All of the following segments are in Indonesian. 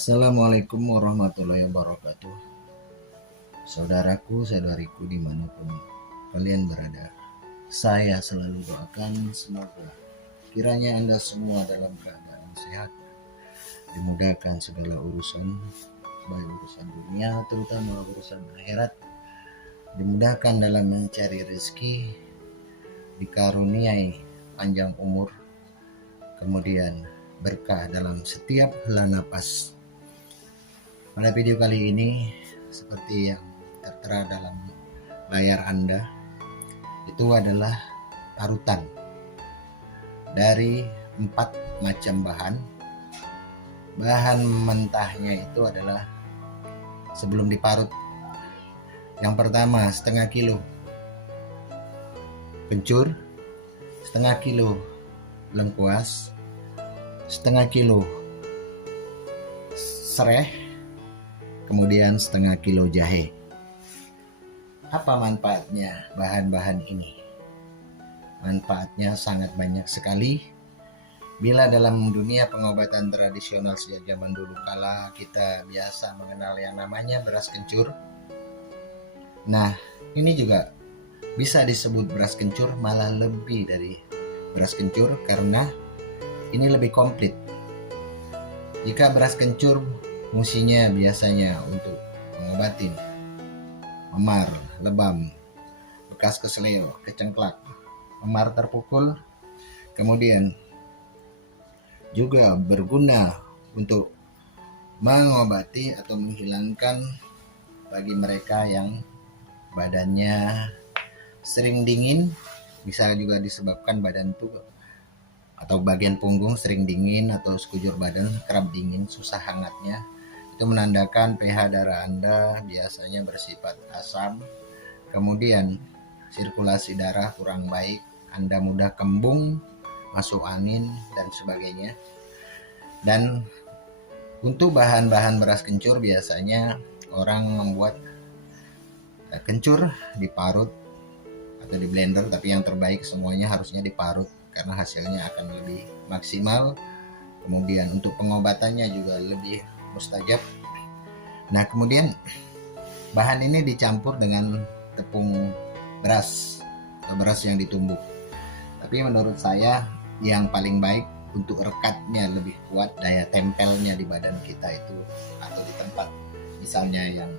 Assalamualaikum warahmatullahi wabarakatuh. Saudaraku, saudariku dimanapun kalian berada, saya selalu doakan semoga kiranya Anda semua dalam keadaan sehat, dimudahkan segala urusan, baik urusan dunia terutama urusan akhirat, dimudahkan dalam mencari rezeki, dikaruniai panjang umur, kemudian berkah dalam setiap hela napas. Pada video kali ini, seperti yang tertera dalam layar Anda, itu adalah parutan dari 4 macam bahan. Bahan mentahnya itu adalah sebelum diparut. Yang pertama, setengah kilo kencur, setengah kilo lengkuas, setengah kilo sereh, kemudian setengah kilo jahe. Apa manfaatnya bahan-bahan ini? Manfaatnya sangat banyak sekali. Bila dalam dunia pengobatan tradisional sejak zaman dulu kala kita biasa mengenal yang namanya beras kencur. Nah, ini juga bisa disebut beras kencur, malah lebih dari beras kencur karena ini lebih komplit. Jika beras kencur fungsinya biasanya untuk mengobatin memar, lebam, bekas kesleo, kecengklak, memar terpukul, kemudian juga berguna untuk mengobati atau menghilangkan bagi mereka yang badannya sering dingin, bisa juga disebabkan badan tuh atau bagian punggung sering dingin atau sekujur badan kerap dingin, susah hangatnya. Itu menandakan pH darah Anda biasanya bersifat asam, kemudian sirkulasi darah kurang baik, Anda mudah kembung, masuk angin, dan sebagainya. Dan untuk bahan-bahan beras kencur biasanya orang membuat kencur diparut atau di blender, tapi yang terbaik semuanya harusnya diparut karena hasilnya akan lebih maksimal, kemudian untuk pengobatannya juga lebih mustajab. Nah, kemudian bahan ini dicampur dengan tepung beras atau beras yang ditumbuk. Tapi menurut saya yang paling baik untuk rekatnya lebih kuat, daya tempelnya di badan kita itu atau di tempat misalnya yang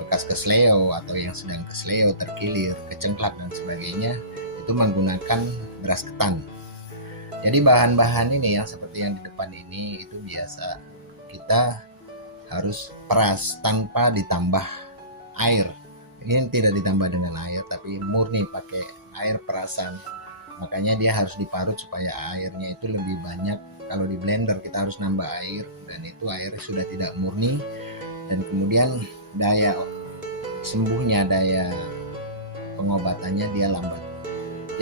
bekas kesleo atau yang sedang kesleo, terkilir, kecengklak dan sebagainya, itu menggunakan beras ketan. Jadi bahan-bahan ini yang seperti yang di depan ini itu biasa kita harus peras tanpa ditambah air. Ini tidak ditambah dengan air tapi murni pakai air perasan. Makanya dia harus diparut supaya airnya itu lebih banyak. Kalau di blender kita harus nambah air dan itu air sudah tidak murni, dan kemudian daya sembuhnya, daya pengobatannya dia lambat.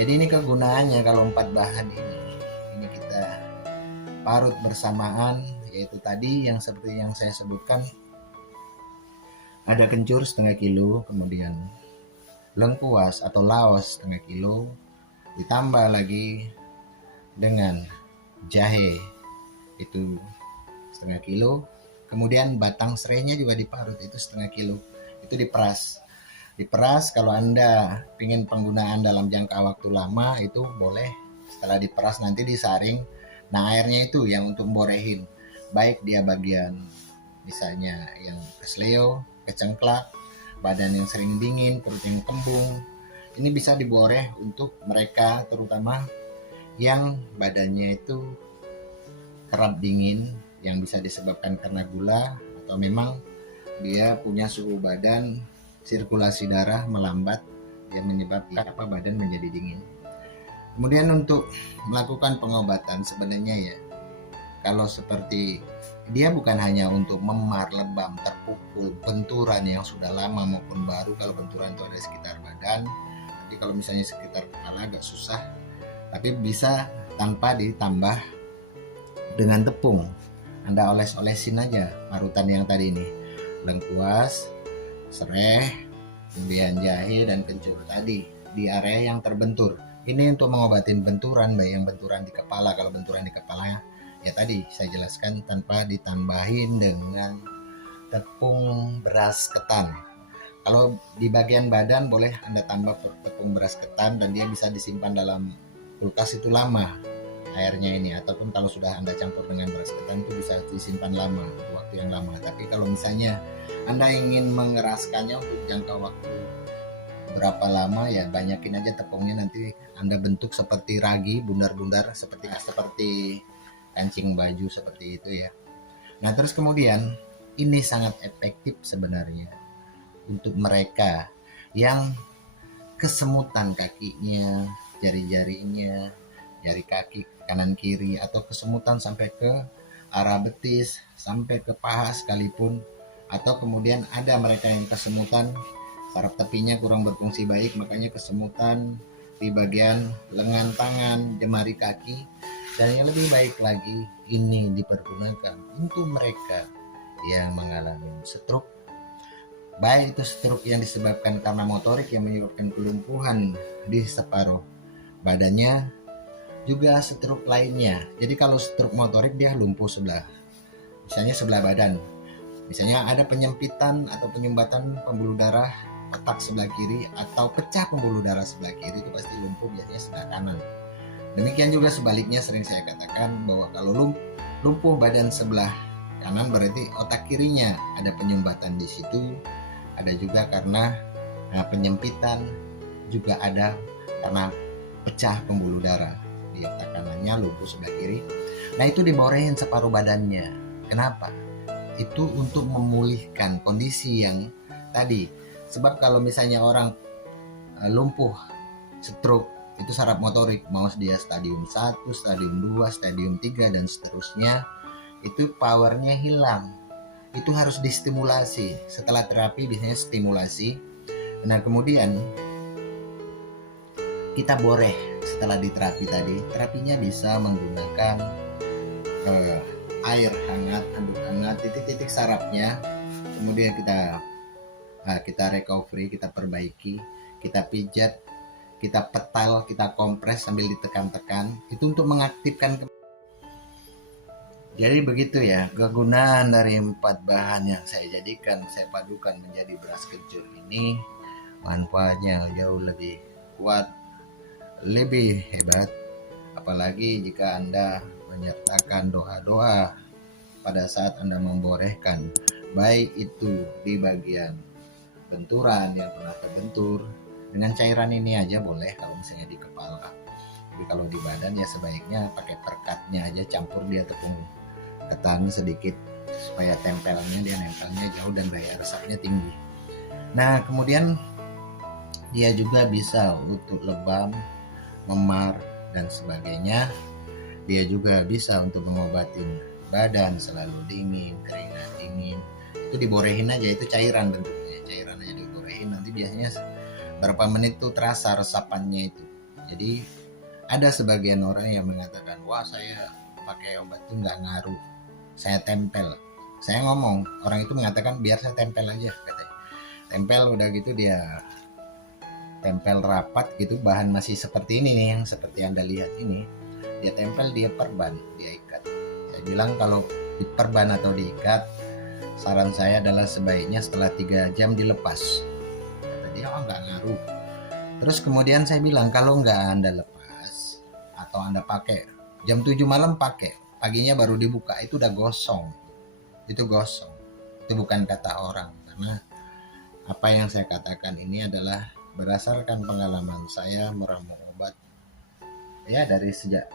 Jadi ini kegunaannya kalau 4 bahan ini kita parut bersamaan, yaitu tadi yang seperti yang saya sebutkan, ada kencur setengah kilo, kemudian lengkuas atau laos setengah kilo, ditambah lagi dengan jahe itu setengah kilo, kemudian batang serainya juga diparut itu setengah kilo, itu diperas. Kalau Anda ingin penggunaan dalam jangka waktu lama itu boleh setelah diperas nanti disaring. Nah, airnya itu yang untuk borehin, baik dia bagian misalnya yang kesleo, kecengklak, badan yang sering dingin, perut yang kembung, ini bisa diboreh untuk mereka terutama yang badannya itu kerap dingin, yang bisa disebabkan karena gula atau memang dia punya suhu badan, sirkulasi darah melambat, yang menyebabkan badan menjadi dingin. Kemudian untuk melakukan pengobatan sebenarnya ya, kalau seperti dia bukan hanya untuk memar, lebam, terpukul, benturan yang sudah lama maupun baru. Kalau benturan itu ada di sekitar badan, jadi kalau misalnya sekitar kepala agak susah, tapi bisa tanpa ditambah dengan tepung. Anda oles-olesin aja parutan yang tadi ini, lengkuas, sereh, kemudian jahe dan kencur tadi di area yang terbentur. Ini untuk mengobatin benturan, baik yang benturan di kepala. Kalau benturan di kepala Ya tadi saya jelaskan, tanpa ditambahin dengan tepung beras ketan. Kalau di bagian badan boleh Anda tambah tepung beras ketan dan dia bisa disimpan dalam kulkas itu lama airnya ini, ataupun kalau sudah Anda campur dengan beras ketan itu bisa disimpan lama, waktu yang lama. Tapi kalau misalnya Anda ingin mengeraskannya untuk jangka waktu berapa lama, ya banyakin aja tepungnya, nanti Anda bentuk seperti ragi, bundar-bundar seperti kancing baju seperti itu ya. Nah, terus kemudian ini sangat efektif sebenarnya untuk mereka yang kesemutan kakinya, jari-jarinya, jari kaki kanan kiri, atau kesemutan sampai ke arah betis, sampai ke paha sekalipun, atau kemudian ada mereka yang kesemutan saraf tepinya kurang berfungsi baik, makanya kesemutan di bagian lengan tangan, jemari kaki. Dan yang lebih baik lagi, ini dipergunakan untuk mereka yang mengalami stroke, baik itu stroke yang disebabkan karena motorik yang menyebabkan kelumpuhan di separuh badannya, juga stroke lainnya. Jadi kalau stroke motorik dia lumpuh sebelah, misalnya sebelah badan, misalnya ada penyempitan atau penyumbatan pembuluh darah otak sebelah kiri, atau pecah pembuluh darah sebelah kiri, itu pasti lumpuh biasanya sebelah kanan. Demikian juga sebaliknya, sering saya katakan bahwa kalau lumpuh badan sebelah kanan berarti otak kirinya ada penyumbatan di situ. Ada juga karena penyempitan, juga ada karena pecah pembuluh darah di otak kanannya, lumpuh sebelah kiri. Nah, itu diborehin separuh badannya. Kenapa? Itu untuk memulihkan kondisi yang tadi. Sebab kalau misalnya orang lumpuh, stroke, itu saraf motorik, mau dia stadium 1, stadium 2, stadium 3 dan seterusnya, itu powernya hilang. Itu harus distimulasi. Setelah terapi biasanya stimulasi. Nah, kemudian kita boreh setelah diterapi tadi. Terapinya bisa menggunakan air hangat, handuk hangat, titik-titik sarafnya. Kemudian kita recovery, kita perbaiki, kita pijat, kita petal, kita kompres sambil ditekan-tekan. Itu untuk mengaktifkan. Jadi begitu ya, kegunaan dari 4 bahan yang saya jadikan, saya padukan menjadi beras kencur ini, manfaatnya jauh lebih kuat, lebih hebat. Apalagi jika Anda menyertakan doa-doa pada saat Anda memborehkan, baik itu di bagian benturan yang pernah terbentur, dengan cairan ini aja boleh kalau misalnya di kepala. Tapi kalau di badan ya sebaiknya pakai perkatnya aja, campur dia tepung ketan sedikit supaya nempelnya jauh dan daya resapnya tinggi. Nah, kemudian dia juga bisa untuk lebam, memar dan sebagainya. Dia juga bisa untuk mengobatin badan selalu dingin, keringat dingin. Itu diborehin aja, itu cairan bentuknya, cairan aja diborehin, nanti biasanya berapa menit tuh terasa resapannya itu. Jadi ada sebagian orang yang mengatakan, wah saya pakai obat tuh nggak ngaruh, saya tempel. Saya ngomong, orang itu mengatakan biar saya tempel aja katanya. Tempel udah gitu dia tempel rapat gitu, bahan masih seperti ini nih, yang seperti Anda lihat ini. Dia tempel, dia perban, dia ikat. Saya bilang kalau diperban atau diikat, saran saya adalah sebaiknya setelah 3 jam dilepas. Kata dia, oh nggak ngaruh. Terus kemudian saya bilang, kalau nggak Anda lepas atau Anda pakai jam 7 malam pakai, paginya baru dibuka, itu udah gosong. Itu gosong. Itu bukan kata orang, karena apa yang saya katakan ini adalah berdasarkan pengalaman saya meramu obat ya dari sejak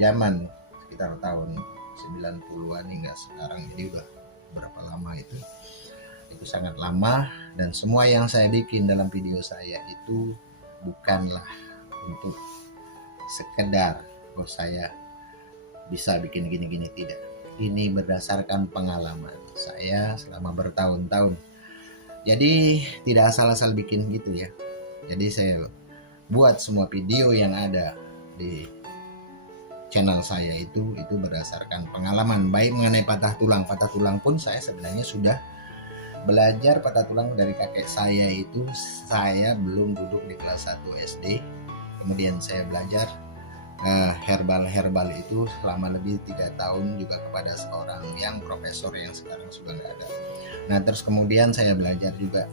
zaman sekitar tahun 90-an hingga sekarang. Jadi udah berapa lama itu sangat lama. Dan semua yang saya bikin dalam video saya itu bukanlah untuk sekedar saya bisa bikin gini-gini, tidak. Ini berdasarkan pengalaman saya selama bertahun-tahun. Jadi tidak asal-asal bikin gitu ya. Jadi saya buat semua video yang ada di channel saya itu berdasarkan pengalaman, baik mengenai patah tulang. Patah tulang pun saya sebenarnya sudah belajar patah tulang dari kakek saya itu. Saya belum duduk di kelas 1 SD. Kemudian saya belajar herbal itu selama lebih 3 tahun juga kepada seorang yang profesor yang sekarang sudah nggak ada. Nah terus kemudian saya belajar juga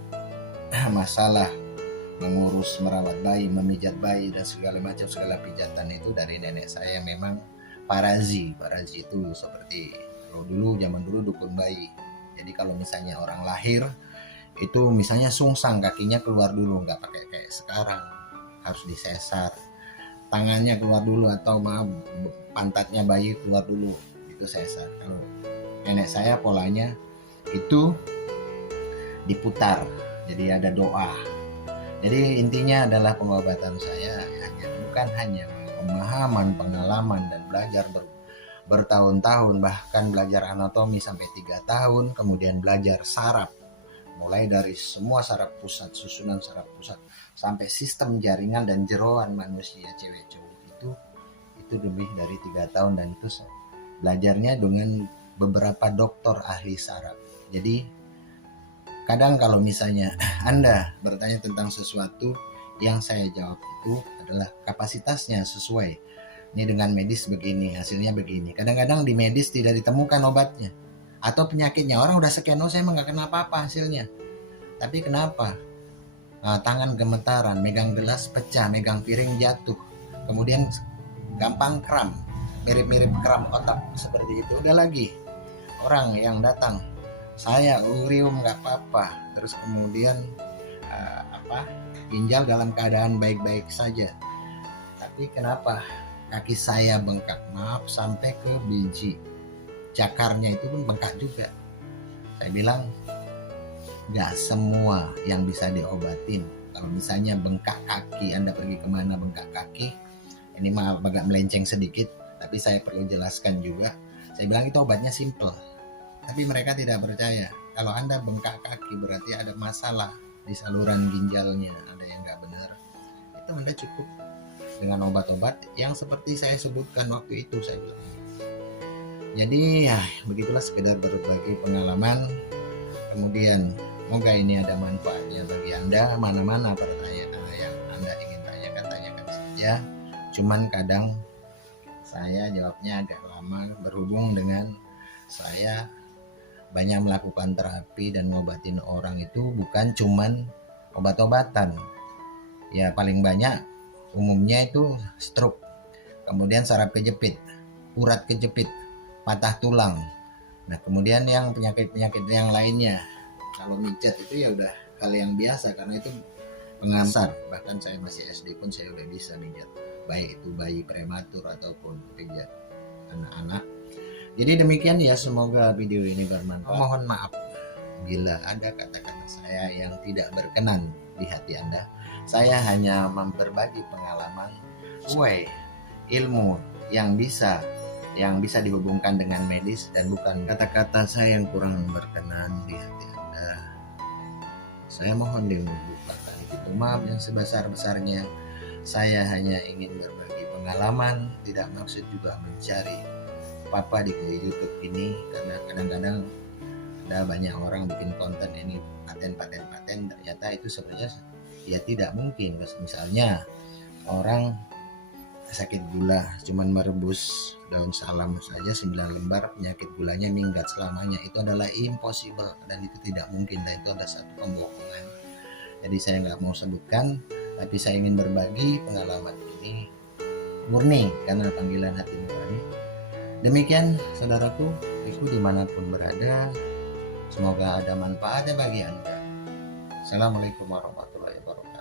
masalah mengurus merawat bayi, memijat bayi dan segala macam segala pijatan itu dari nenek saya yang memang parazi itu seperti dulu zaman dulu dukun bayi. Jadi kalau misalnya orang lahir itu misalnya sungsang kakinya keluar dulu, nggak pakai kayak sekarang harus disesar, tangannya keluar dulu atau pantatnya bayi keluar dulu itu sesar. Kalau nenek saya polanya itu diputar, jadi ada doa. Jadi intinya adalah pengobatan saya bukan hanya pemahaman, pengalaman dan belajar bertahun-tahun, bahkan belajar anatomi sampai 3 tahun, kemudian belajar saraf mulai dari semua saraf pusat, susunan saraf pusat sampai sistem jaringan dan jeroan manusia cewek cowok itu lebih dari 3 tahun, dan itu belajarnya dengan beberapa dokter ahli saraf. Jadi kadang kalau misalnya Anda bertanya tentang sesuatu, yang saya jawab itu adalah kapasitasnya sesuai. Ini dengan medis begini, hasilnya begini. Kadang-kadang di medis tidak ditemukan obatnya atau penyakitnya. Orang udah scan, saya emang gak kena apa-apa hasilnya. Tapi kenapa? Tangan gemetaran, megang gelas pecah, megang piring jatuh, kemudian gampang kram, mirip-mirip kram otak seperti itu. Udah lagi orang yang datang, saya urium nggak apa-apa, terus kemudian ginjal dalam keadaan baik-baik saja, tapi kenapa kaki saya bengkak, maaf sampai ke biji cakarnya itu pun bengkak juga. Saya bilang nggak semua yang bisa diobatin. Kalau misalnya bengkak kaki, Anda pergi kemana bengkak kaki, ini mah agak melenceng sedikit, tapi saya perlu jelaskan juga. Saya bilang itu obatnya simple, tapi mereka tidak percaya. Kalau Anda bengkak kaki berarti ada masalah di saluran ginjalnya, ada yang nggak benar. Itu Anda cukup dengan obat-obat yang seperti saya sebutkan waktu itu, saya bilang. Jadi ya begitulah, sekedar berbagi pengalaman. Kemudian semoga ini ada manfaatnya bagi Anda. Mana-mana pertanyaan yang Anda ingin tanyakan saja. Cuman kadang saya jawabnya agak lama berhubung dengan saya banyak melakukan terapi dan ngobatin orang itu bukan cuman obat-obatan. Ya paling banyak umumnya itu stroke, kemudian saraf kejepit, urat kejepit, patah tulang. Nah kemudian yang penyakit-penyakit yang lainnya, kalau mijat itu ya udah hal yang biasa karena itu pengantar. Bahkan saya masih SD pun saya udah bisa mijat, baik itu bayi prematur ataupun pijat anak-anak. Jadi demikian ya, semoga video ini bermanfaat. Mohon maaf bila ada kata-kata saya yang tidak berkenan di hati Anda. Saya hanya berbagi pengalaman sesuai ilmu yang bisa dihubungkan dengan medis, dan bukan kata-kata saya yang kurang berkenan di hati Anda. Saya mohon dilupakan itu, maaf yang sebesar-besarnya. Saya hanya ingin berbagi pengalaman, tidak maksud juga mencari apa-apa di YouTube ini, karena kadang-kadang ada banyak orang bikin konten ini paten, ternyata itu sebenarnya ya tidak mungkin. Misalnya orang sakit gula cuman merebus daun salam saja 9 lembar penyakit gulanya minggat selamanya, itu adalah impossible dan itu tidak mungkin, dan itu ada satu pembohongan. Jadi saya nggak mau sebutkan, tapi saya ingin berbagi pengalaman ini murni karena panggilan hati nurani. Demikian saudaraku, itu dimanapun berada, semoga ada manfaatnya bagi Anda. Assalamualaikum warahmatullahi wabarakatuh.